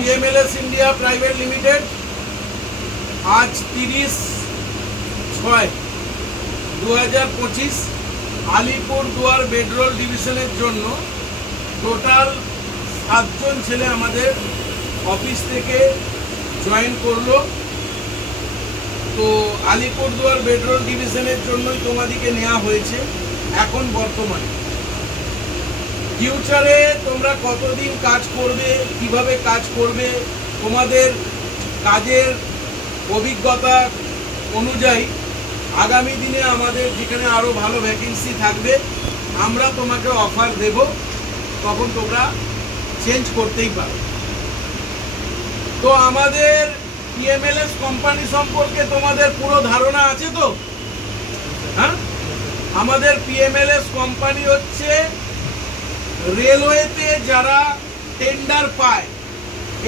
PMLS India private limited আজ 30/6/2025 Alipurduar bedroll ডিভিশনের জন্য টোটাল 7 জন ছেলে আমাদের অফিস থেকে জয়েন করলো। তো আলিপুরদুয়ার বেডরোল ডিভিশনের জন্যই তোমাদেরকে নেওয়া হয়েছে। এখন বর্তমানে ফিউচারে তোমরা কতদিন কাজ করবে, কিভাবে কাজ করবে, তোমাদের কাজের অভিজ্ঞতা অনুযায়ী আগামী দিনে আমাদের যেখানে আরও ভালো ভ্যাকেন্সি থাকবে আমরা তোমাকে অফার দেব, তখন তোমরা চেঞ্জ করতেই পারো। তো আমাদের PMLS কোম্পানি সম্পর্কে তোমাদের পুরো ধারণা আছে তো? হ্যাঁ, আমাদের PMLS কোম্পানি হচ্ছে রেলওয়েতে যারা টেন্ডার পায়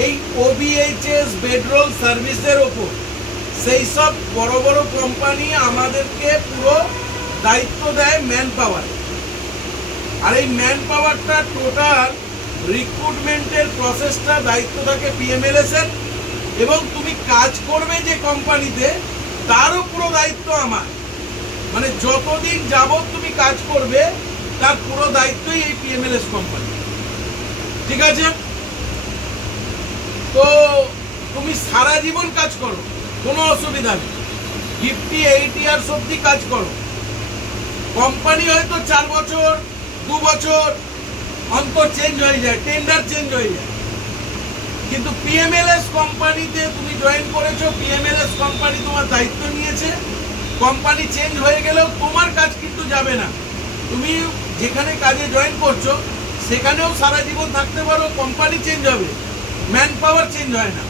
এই OBHS বেডরোল সার্ভিসের ওপর, সেই সব বড় বড় কোম্পানি আমাদেরকে পুরো দায়িত্ব দেয় ম্যান পাওয়ার। আর এই ম্যান পাওয়ারটা টোটাল রিক্রুটমেন্টের প্রসেসটা দায়িত্ব থাকে PMLS এর, এবং তুমি কাজ করবে যে কোম্পানিতে তারও পুরো দায়িত্ব আমার। মানে যতদিন যাবত তুমি কাজ করবে তার পুরো দায়িত্বই এই PMLS কোম্পানি। ঠিক আছে? তো তুমি সারা জীবন কাজ করো, কোনো অসুবিধা নেই। 50-80 ইয়ার্স অব্দি কাজ করো। কোম্পানি হয়তো 4 বছর 2 বছর অন্তর চেঞ্জ হয়ে যায়, টেন্ডার চেঞ্জ হয়ে যায়, কিন্তু PMLS কোম্পানিতে তুমি জয়েন করেছো, PMLS কোম্পানি তোমার দায়িত্ব নিয়েছে। কোম্পানি চেঞ্জ হয়ে গেলেও তোমার কাজ কিন্তু যাবে না। তুমি যেখানে কাজে জয়েন করছো সেখানেও সারা জীবন থাকতে পারো, কোম্পানি চেঞ্জ হবে, ম্যান পাওয়ার চেঞ্জ হয় না।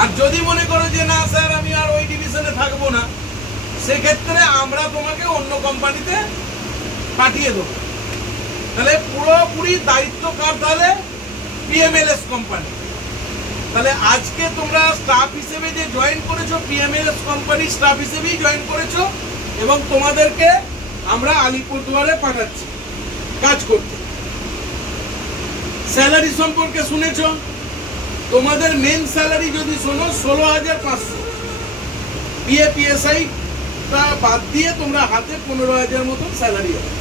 আর যদি মনে করো যে না স্যার আমি আর ওই ডিভিশনে থাকবো না, সেক্ষেত্রে আমরা তোমাকে অন্য কোম্পানিতে পাঠিয়ে দেবো। তাহলে পুরোপুরি দায়িত্ব কার? তাহলে PMLS কোম্পানি। তাহলে আজকে তোমরা স্টাফ হিসেবে যে জয়েন করেছো PMLS কোম্পানি স্টাফ হিসেবেই জয়েন করেছো, এবং তোমাদেরকে আমরা আলিপুরদুয়ারে পাঠাচ্ছি কাজ করতে। স্যালারি সম্পর্কে শুনেছো? তোমাদের মেন স্যালারি যদি শোনো 16,500, PAPSI টা বাদ দিয়ে তোমরা হাতে 15,000 মতো স্যালারি হবে।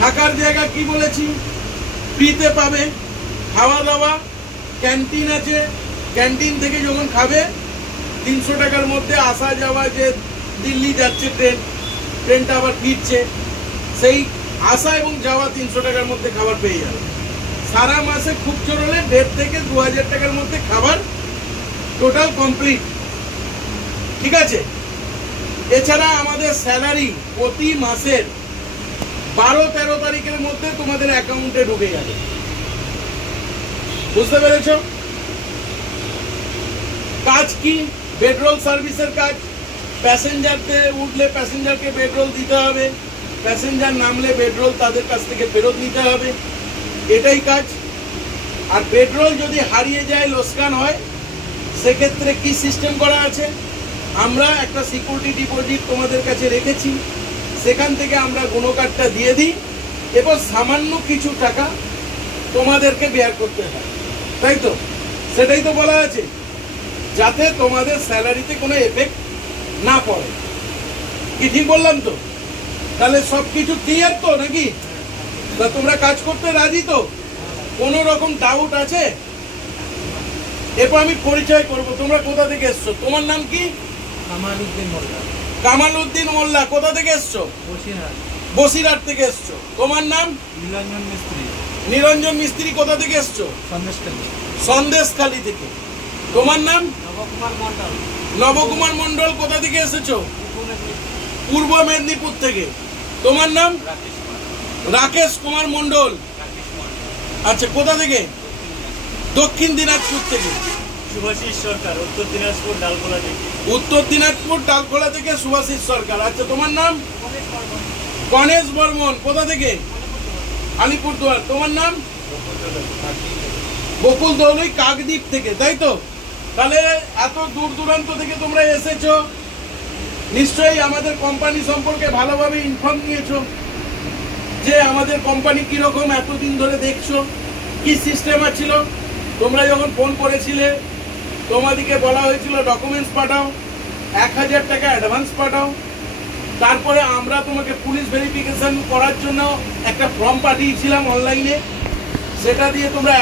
থাকার জায়গা কি বলেছি, ফ্রিতে পাবে। খাওয়া দাওয়া ক্যান্টিন আছে, ক্যান্টিন থেকে যখন খাবে 300 টাকার মধ্যে আসা যাওয়া, যে দিল্লি যাচ্ছে ট্রেনটা আবার ফিরছে, সেই আসা এবং যাওয়া 300 টাকার মধ্যে খাবার পেয়ে যাবে। সারা মাসে খুব জোর হলে 1,500 থেকে 2,000 টাকার মধ্যে খাবার টোটাল কমপ্লিট। ঠিক আছে? এছাড়া আমাদের স্যালারি প্রতি মাসের 12-13 তারিখের মধ্যে তোমাদের অ্যাকাউন্টে ঢুকে যাবে। বুঝতে পেরেছ? কাজ কি? বেডরোল সার্ভিসের কাজ। প্যাসেঞ্জারতে উঠলে প্যাসেঞ্জারকে বেডরোল দিতে হবে, প্যাসেঞ্জার নামলে বেডরোল তাদের কাছ থেকে ফেরত নিতে হবে, এটাই কাজ। আর বেডরোল যদি হারিয়ে যায়, লোকসান হয়, সেক্ষেত্রে কি সিস্টেম করা আছে, আমরা একটা সিকিউরিটি ডিপোজিট তোমাদের কাছে রেখেছি, সেখান থেকে আমরা গুণকার্ডটা দিয়ে দিই, এবং সামান্য কিছু টাকা তোমাদেরকে বেয়ার করতে হয়, তাই তো? সেটাই তো বলা আছে, যাতে তোমাদের স্যালারিতে কোনো এফেক্ট না পড়ে। কি ঠিক বললাম তো? তাহলে সব কিছু ক্লিয়ার তো নাকি? তা তোমরা কাজ করতে রাজি তো? কোনো রকম ডাউট আছে? এরপর আমি পরিচয় করব। তোমরা কোথা থেকে এসছো? তোমার নাম কি? কামালউদ্দিন মোল্লা। কামালউদ্দিন মোল্লা। কোথা থেকে এসছো? বসিরহাট। বসিরহাট থেকে এসছো। তোমার নাম? নিরঞ্জন মিস্ত্রি। নিরঞ্জন মিস্ত্রি। কোথা থেকে এসছো? সন্দেশখালী। সন্দেশখালী থেকে। তোমার নাম? নবকুমার মন্ডল। নবকুমার মন্ডল। কোথা থেকে এসেছো? পূর্ব মেদিনীপুর থেকে। তোমার নাম? রাকেশ কুমার মন্ডল। আচ্ছা, কোথা থেকে? দক্ষিণ দিনাজপুর থেকে। শুভাশিস সরকার, উত্তর দিনাজপুর ডালখোলা থেকে। উত্তর দিনাজপুর ডালখোলা থেকে শুভাশিস সরকার। আচ্ছা, তোমার নাম? গণেশ বর্মন। কোথা থেকে? আলিপুরদুয়ার। তোমার নাম? বকুল দৌলই, কাকদ্বীপ থেকে, তাই তো? তাহলে এত দূর দূরান্ত থেকে তোমরা এসেছো, নিশ্চয়ই আমাদের কোম্পানি সম্পর্কে ভালোভাবে ইনফর্ম নিয়েছো, যে আমাদের কোম্পানি কিরকম, এতদিন ধরে দেখছো, কি সিস্টেম ছিল। তোমরা যখন ফোন করেছিলে তোমাদিকে বলা হয়েছিল ডকুমেন্টস পাঠাও, 1000 টাকা অ্যাডভান্স পাঠাও, তারপরে আমরা তোমাকে পুলিশ ভেরিফিকেশন করার জন্য একটা ফর্ম পাঠিয়েছিলাম অনলাইনে, সেটা দিয়ে তোমরা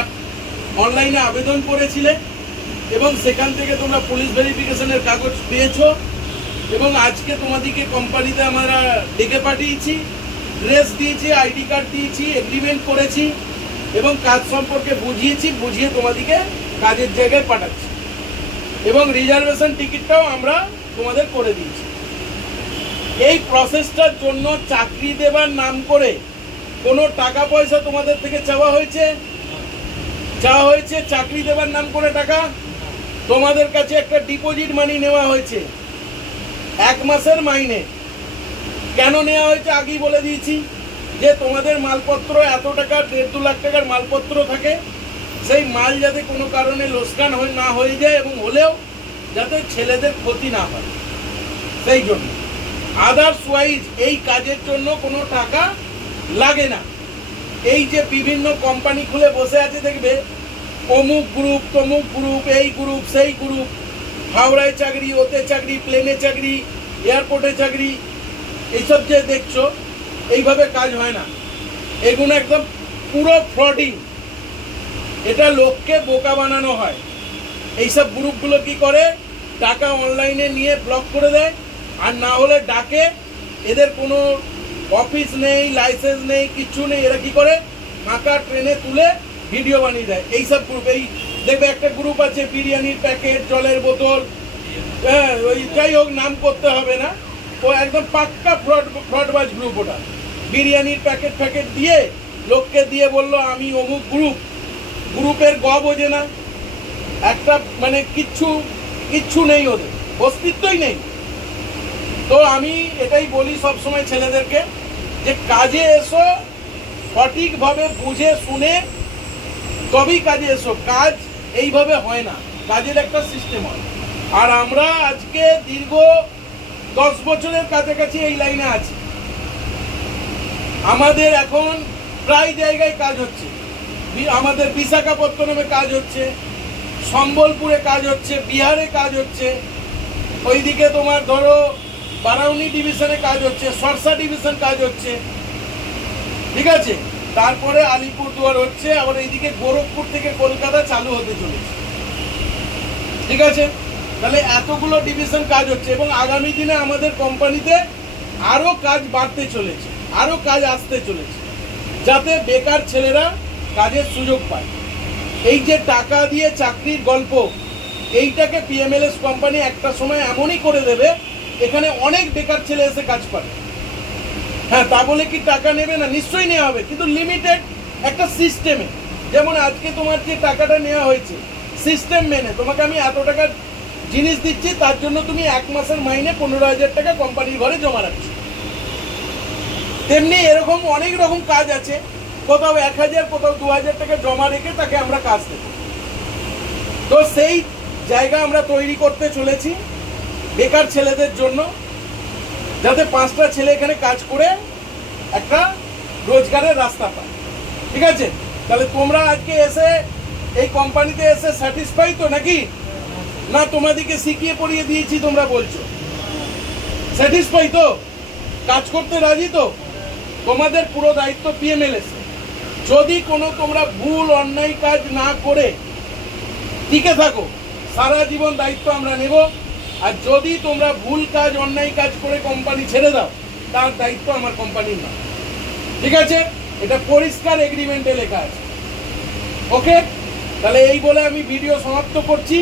অনলাইনে আবেদন করেছিলে এবং সেখান থেকে তোমরা পুলিশ ভেরিফিকেশনের কাগজ পেয়েছো এবং আজকে তোমাদেরকে কোম্পানিতে আমরা ডেকে পাঠিয়েছি, ড্রেস দিয়েছি, আইডি কার্ড দিয়েছি, এগ্রিমেন্ট করেছি এবং কাজ সম্পর্কে বুঝিয়েছি, বুঝিয়ে তোমাদেরকে কাজের জায়গায় পাঠাচ্ছি এবং রিজার্ভেশন টিকিটটাও আমরা তোমাদের করে দিয়েছি। এই প্রসেসটার জন্য চাকরি দেবার নাম করে কোনো টাকা পয়সা তোমাদের থেকে চাওয়া হয়েছে? চাকরি দেবার নাম করে টাকা তোমাদের কাছে একটা ডিপোজিট মানি নেওয়া হয়েছে 1 মাসের মাইনে। কেন নেওয়া হয়েছে আগেই বলে দিয়েছি, যে তোমাদের মালপত্র এত টাকা 1.5-2 লাখ টাকার মালপত্র থাকে, সেই মাল যাতে কোনো কারণে লোকসান না হয়ে যায় এবং হলেও যাতে ছেলেদের ক্ষতি না হয় সেই জন্য। আদার্সওয়াইজ এই কাজের জন্য কোনো টাকা লাগে না। এই যে বিভিন্ন কোম্পানি খুলে বসে আছে দেখবে, অমুক গ্রুপ, তমুক গ্রুপ, এই গ্রুপ, সেই গ্রুপ, হাওড়ায় চাকরি, ওতে চাকরি, প্লেনে চাকরি, এয়ারপোর্টে চাকরি, এইসব যে দেখছো, এইভাবে কাজ হয় না। এগুলো একদম পুরো ফ্রডিং, এটা লোককে বোকা বানানো হয়। এইসব গ্রুপগুলো কি করে, টাকা অনলাইনে নিয়ে ব্লক করে দেয়, আর না হলে ডাকে, এদের কোনো অফিস নেই, লাইসেন্স নেই, কিচ্ছু নেই, এরা কি করে ফাঁকা ট্রেনে তুলে ভিডিও বানিয়ে দেয়। এইসব গ্রুপ, এই দেখবে একটা গ্রুপ আছে বিরিয়ানির প্যাকেট, জলের বোতল, হ্যাঁ ওই যাই হোক নাম করতে হবে না, ও একদম পাক্কা ফ্রডবাজ গ্রুপ। ওটা বিরিয়ানির প্যাকেট দিয়ে লোককে দিয়ে বললো আমি অমুক গ্রুপের বোঝে না, একটা মানে কিচ্ছু নেই, ওদের অস্তিত্বই নেই। তো আমি এটাই বলি সবসময় ছেলেদেরকে, যে কাজে এসো, সঠিকভাবে বুঝে শুনে তবেই কাজে এসো। কাজ এইভাবে হয় না, কাজের একটা সিস্টেম হয়। আর আমরা আজকে দীর্ঘ 10 বছরের কাছাকাছি এই লাইনে আছি। আমাদের এখন প্রায় জায়গায় কাজ হচ্ছে, আমাদের বিশাখাপত্তনমে কাজ হচ্ছে, সম্বলপুরে কাজ হচ্ছে, বিহারে কাজ হচ্ছে, ওইদিকে তোমার ধরো বারাউনি ডিভিশনে কাজ হচ্ছে, সরসা ডিভিশন কাজ হচ্ছে, ঠিক আছে, তারপরে আলিপুরদুয়ার হচ্ছে, আবার এইদিকে গোরখপুর থেকে কলকাতা চালু হতে চলেছে, ঠিক আছে। তাহলে এতগুলো ডিভিশন কাজ হচ্ছে এবং আগামী দিনে আমাদের কোম্পানিতে আরো কাজ বাড়তে চলেছে, আরো কাজ আসতে চলেছে, যাতে বেকার ছেলেরা কাজের সুযোগ পায়। এই যে টাকা দিয়ে চাকরির গল্প, এইটাকে পিএমএলএস কোম্পানি একটা সময় এমনই করে দেবে, এখানে অনেক বেকার ছেলে এসে কাজ পাবে। হ্যাঁ, তা বলে কি টাকা নেবে না? নিশ্চয়ই নেওয়া হবে, কিন্তু লিমিটেড একটা সিস্টেমে। যেমন আজকে তোমার যে টাকাটা নেওয়া হয়েছে, সিস্টেম মেনে তোমাকে আমি এত টাকার জিনিস দিচ্ছি, তার জন্য তুমি 1 মাসের মাইনে 15,000 টাকা কোম্পানির ঘরে জমা রাখছো। তেমনি এরকম অনেক রকম কাজ আছে, কোথাও 1000, কোথাও 2000 টাকা জমা রেখে তাকে আমরা কাজ দেব। তো সেই জায়গা আমরা তৈরি করতে চলেছি বেকার ছেলেদের জন্য, যাতে 5টা ছেলে এখানে কাজ করে একটা রোজগারের রাস্তা পায়, ঠিক আছে। তাহলে তোমরা আজকে এসে এই কোম্পানিতে এসে স্যাটিসফাই তো নাকি? না তোমাদেরকে শিখিয়ে পড়িয়ে দিয়েছি তোমরা বলছো স্যাটিসফাই তো? কাজ করতে রাজি তো? তোমাদের পুরো দায়িত্ব পিএমএলএস। যদি কোনো তোমরা ভুল অন্যায় কাজ না করে টিকে থাকো, সারা জীবন দায়িত্ব আমরা নেব। আর যদি তোমরা ভুল কাজ, অন্যায় কাজ করে কোম্পানি ছেড়ে দাও, তার দায়িত্ব আমার কোম্পানির না, ঠিক আছে। এটা পরিষ্কার এগ্রিমেন্টে লেখা আছে, ওকে। তাহলে এই বলে আমি ভিডিও সমাপ্ত করছি।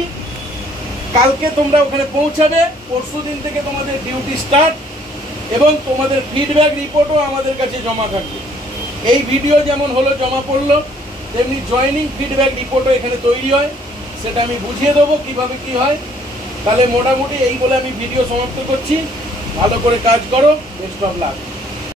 কালকে তোমরা ওখানে পৌঁছাবে, পরশু দিন থেকে তোমাদের ডিউটি স্টার্ট এবং তোমাদের ফিডব্যাক রিপোর্টও আমাদের কাছে জমা থাকবে। এই ভিডিও যেমন হলো জমা পড়লো, তেমনি জয়েনিং ফিডব্যাক রিপোর্টও এখানে তৈরি হয়, সেটা আমি বুঝিয়ে দেবো কিভাবে কি হয়। তাহলে মোটামুটি এই বলে আমি ভিডিও সমাপ্ত করছি। ভালো করে কাজ করো, বেস্ট অফ লাক।